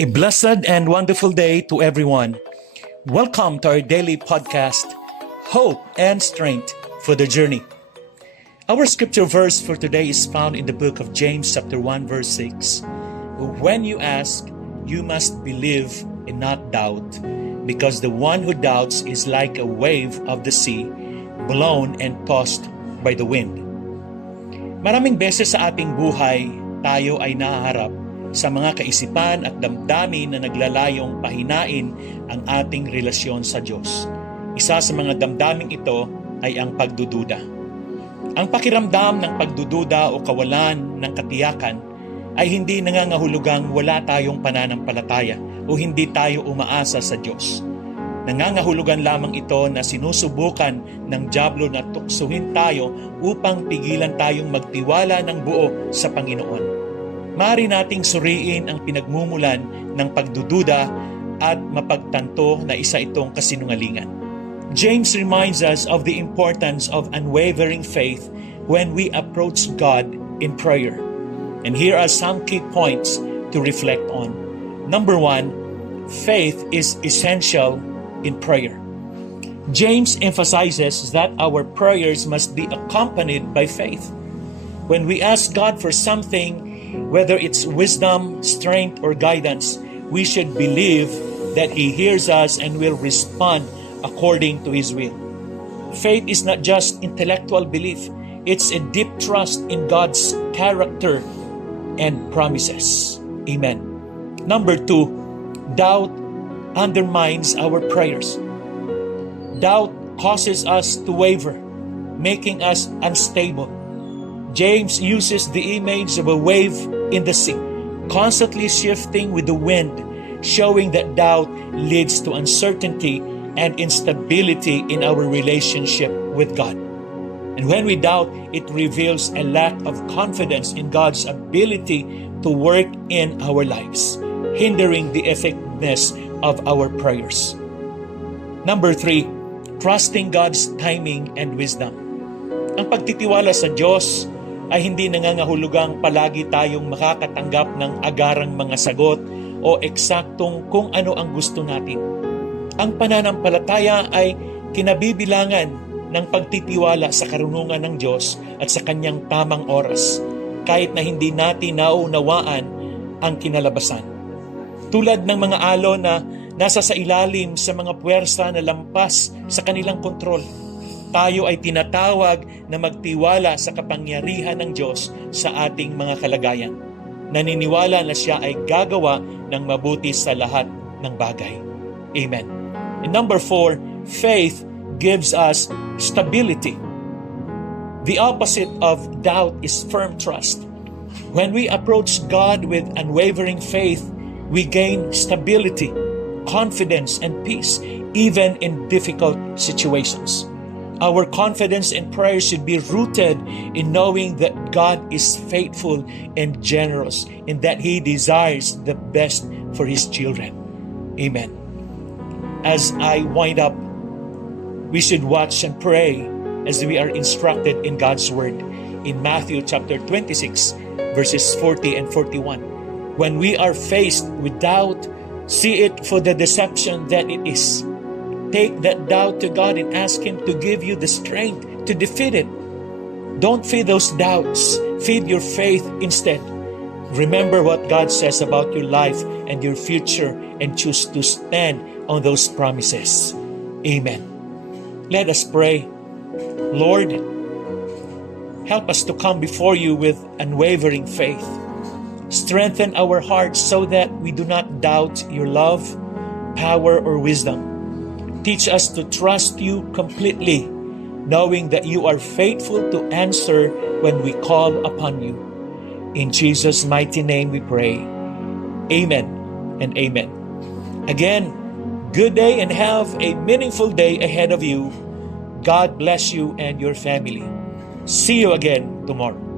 A blessed and wonderful day to everyone. Welcome to our daily podcast, Hope and Strength for the Journey. Our scripture verse for today is found in the book of James chapter 1 verse 6. When you ask, you must believe and not doubt, because the one who doubts is like a wave of the sea, blown and tossed by the wind. Maraming beses sa ating buhay, tayo ay nahaharap sa mga kaisipan at damdamin na naglalayong pahinain ang ating relasyon sa Diyos. Isa sa mga damdaming ito ay ang pagdududa. Ang pakiramdam ng pagdududa o kawalan ng katiyakan ay hindi nangangahulugang wala tayong pananampalataya o hindi tayo umaasa sa Diyos. Nangangahulugan lamang ito na sinusubukan ng dyablo na tuksuhin tayo upang pigilan tayong magtiwala ng buo sa Panginoon. Maaari nating suriin ang pinagmumulan ng pagdududa at mapagtanto na isa itong kasinungalingan. James reminds us of the importance of unwavering faith when we approach God in prayer. And here are some key points to reflect on. Number 1, faith is essential in prayer. James emphasizes that our prayers must be accompanied by faith. When we ask God for something, whether it's wisdom, strength, or guidance, we should believe that He hears us and will respond according to His will. Faith is not just intellectual belief, it's a deep trust in God's character and promises. Amen. Number 2, doubt undermines our prayers. Doubt causes us to waver, making us unstable. James uses the image of a wave in the sea, constantly shifting with the wind, showing that doubt leads to uncertainty and instability in our relationship with God. And when we doubt, it reveals a lack of confidence in God's ability to work in our lives, hindering the effectiveness of our prayers. Number 3, trusting God's timing and wisdom. Ang pagtitiwala sa Diyos ay hindi nangangahulugang palagi tayong makakatanggap ng agarang mga sagot o eksaktong kung ano ang gusto natin. Ang pananampalataya ay kinabibilangan ng pagtitiwala sa karunungan ng Diyos at sa Kanyang tamang oras, kahit na hindi natin nauunawaan ang kinalabasan. Tulad ng mga alon na nasa sa ilalim sa mga puwersa na lampas sa kanilang kontrol, tayo ay tinatawag na magtiwala sa kapangyarihan ng Diyos sa ating mga kalagayan. Naniniwala na Siya ay gagawa ng mabuti sa lahat ng bagay. Amen. And number 4, faith gives us stability. The opposite of doubt is firm trust. When we approach God with unwavering faith, we gain stability, confidence, and peace, even in difficult situations. Our confidence and prayer should be rooted in knowing that God is faithful and generous and that He desires the best for His children. Amen. As I wind up, we should watch and pray as we are instructed in God's Word in Matthew chapter 26, verses 40 and 41. When we are faced with doubt, see it for the deception that it is. Take that doubt to God and ask Him to give you the strength to defeat it. Don't feed those doubts. Feed your faith instead. Remember what God says about your life and your future and choose to stand on those promises. Amen. Let us pray. Lord, help us to come before You with unwavering faith. Strengthen our hearts so that we do not doubt Your love, power, or wisdom. Teach us to trust You completely, knowing that You are faithful to answer when we call upon You. In Jesus' mighty name we pray. Amen and amen. Again, good day and have a meaningful day ahead of you. God bless you and your family. See you again tomorrow.